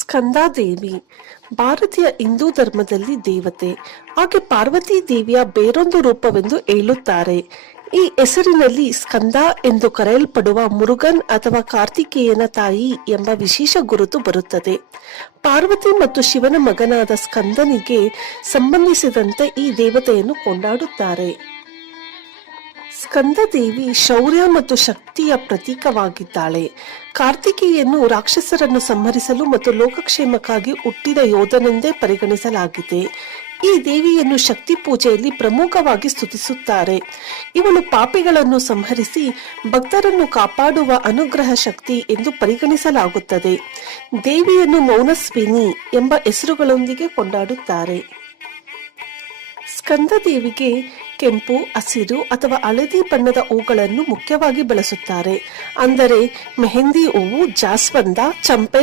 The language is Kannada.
ಸ್ಕಂದಾದೇವಿ ಭಾರತೀಯ ಹಿಂದೂ ಧರ್ಮದಲ್ಲಿ ದೇವತೆ, ಹಾಗೆ ಪಾರ್ವತಿ ದೇವಿಯ ಬೇರೊಂದು ರೂಪವೆಂದು ಹೇಳುತ್ತಾರೆ. ಈ ಹೆಸರಿನಲ್ಲಿ ಸ್ಕಂದ ಎಂದು ಕರೆಯಲ್ಪಡುವ ಮುರುಗನ್ ಅಥವಾ ಕಾರ್ತಿಕೇಯನ ತಾಯಿ ಎಂಬ ವಿಶೇಷ ಗುರುತು ಬರುತ್ತದೆ. ಪಾರ್ವತಿ ಮತ್ತು ಶಿವನ ಮಗನಾದ ಸ್ಕಂದನಿಗೆ ಸಂಬಂಧಿಸಿದಂತೆ ಈ ದೇವತೆಯನ್ನು ಕೊಂಡಾಡುತ್ತಾರೆ. ಸ್ಕಂದದೇವಿ ಶೌರ್ಯ ಮತ್ತು ಶಕ್ತಿಯ ಪ್ರತೀಕವಾಗಿದ್ದಾಳೆ. ಕಾರ್ತಿಕೇಯನು ರಾಕ್ಷಸರನ್ನು ಸಂಹರಿಸಲು ಮತ್ತು ಲೋಕಕ್ಷೇಮಕ್ಕಾಗಿ ಹುಟ್ಟಿದ ಯೋಧನೆಂದೇ ಪರಿಗಣಿಸಲಾಗಿದೆ. ಈ ದೇವಿಯನ್ನು ಶಕ್ತಿ ಪೂಜೆಯಲ್ಲಿ ಪ್ರಮುಖವಾಗಿ ಸ್ತುತಿಸುತ್ತಾರೆ. ಇವಳು ಪಾಪಿಗಳನ್ನು ಸಂಹರಿಸಿ ಭಕ್ತರನ್ನು ಕಾಪಾಡುವ ಅನುಗ್ರಹ ಶಕ್ತಿ ಎಂದು ಪರಿಗಣಿಸಲಾಗುತ್ತದೆ. ದೇವಿಯನ್ನು ಮೌನಸ್ವಿನಿ ಎಂಬ ಹೆಸರುಗಳೊಂದಿಗೆ ಕೊಂಡಾಡುತ್ತಾರೆ. ಸ್ಕಂದದೇವಿಗೆ ಕೆಂಪು, ಹಸಿರು ಅಥವಾ ಹಳದಿ ಬಣ್ಣದ ಹೂಗಳನ್ನು ಮುಖ್ಯವಾಗಿ ಬಳಸುತ್ತಾರೆ. ಅಂದರೆ ಮೆಹಂದಿ ಹೂವು, ಜಾಸ್ವಂದ, ಚಂಪೆ